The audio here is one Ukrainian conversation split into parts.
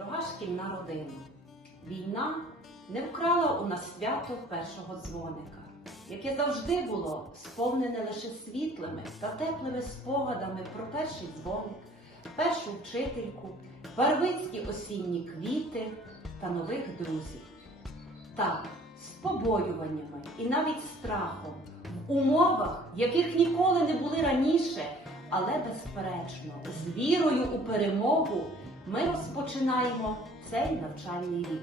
Дорога шкільна родина, війна не вкрала у нас свято першого дзвоника, яке завжди було сповнене лише світлими та теплими спогадами про перший дзвоник, першу вчительку, барвицькі осінні квіти та нових друзів. Так, з побоюваннями і навіть страхом, в умовах, яких ніколи не були раніше, але безперечно, з вірою у перемогу ми розпочинаємо цей навчальний рік.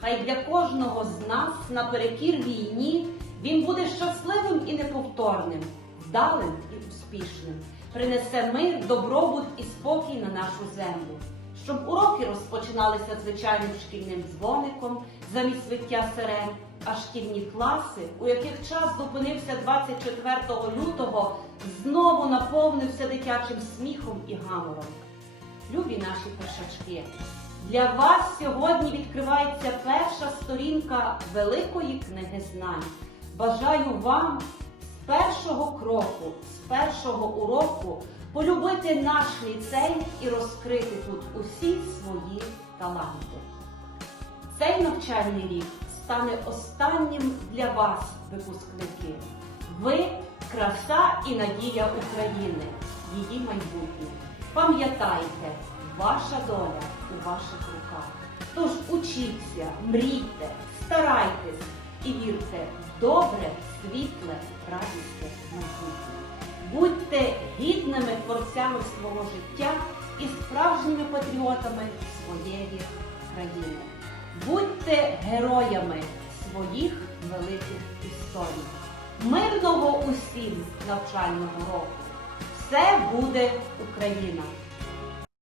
Хай для кожного з нас наперекір війні він буде щасливим і неповторним, вдалим і успішним, принесе мир, добробут і спокій на нашу землю. Щоб уроки розпочиналися звичайним шкільним дзвоником замість виття сирен, а шкільні класи, у яких час зупинився 24 лютого, знову наповнився дитячим сміхом і гамором. Любі наші першачки, для вас сьогодні відкривається перша сторінка великої книги знань. Бажаю вам з першого кроку, з першого уроку полюбити наш ліцей і розкрити тут усі свої таланти. Цей навчальний рік стане останнім для вас, випускники. Ви краса і надія України, її майбутнє. Пам'ятайте, ваша доля у ваших руках. Тож учіться, мрійте, старайтесь і вірте в добре, світле, радісне майбутнє. Будьте гідними творцями свого життя і справжніми патріотами своєї країни. Будьте героями своїх великих історій. Мирного усім навчального року! Все буде Україна!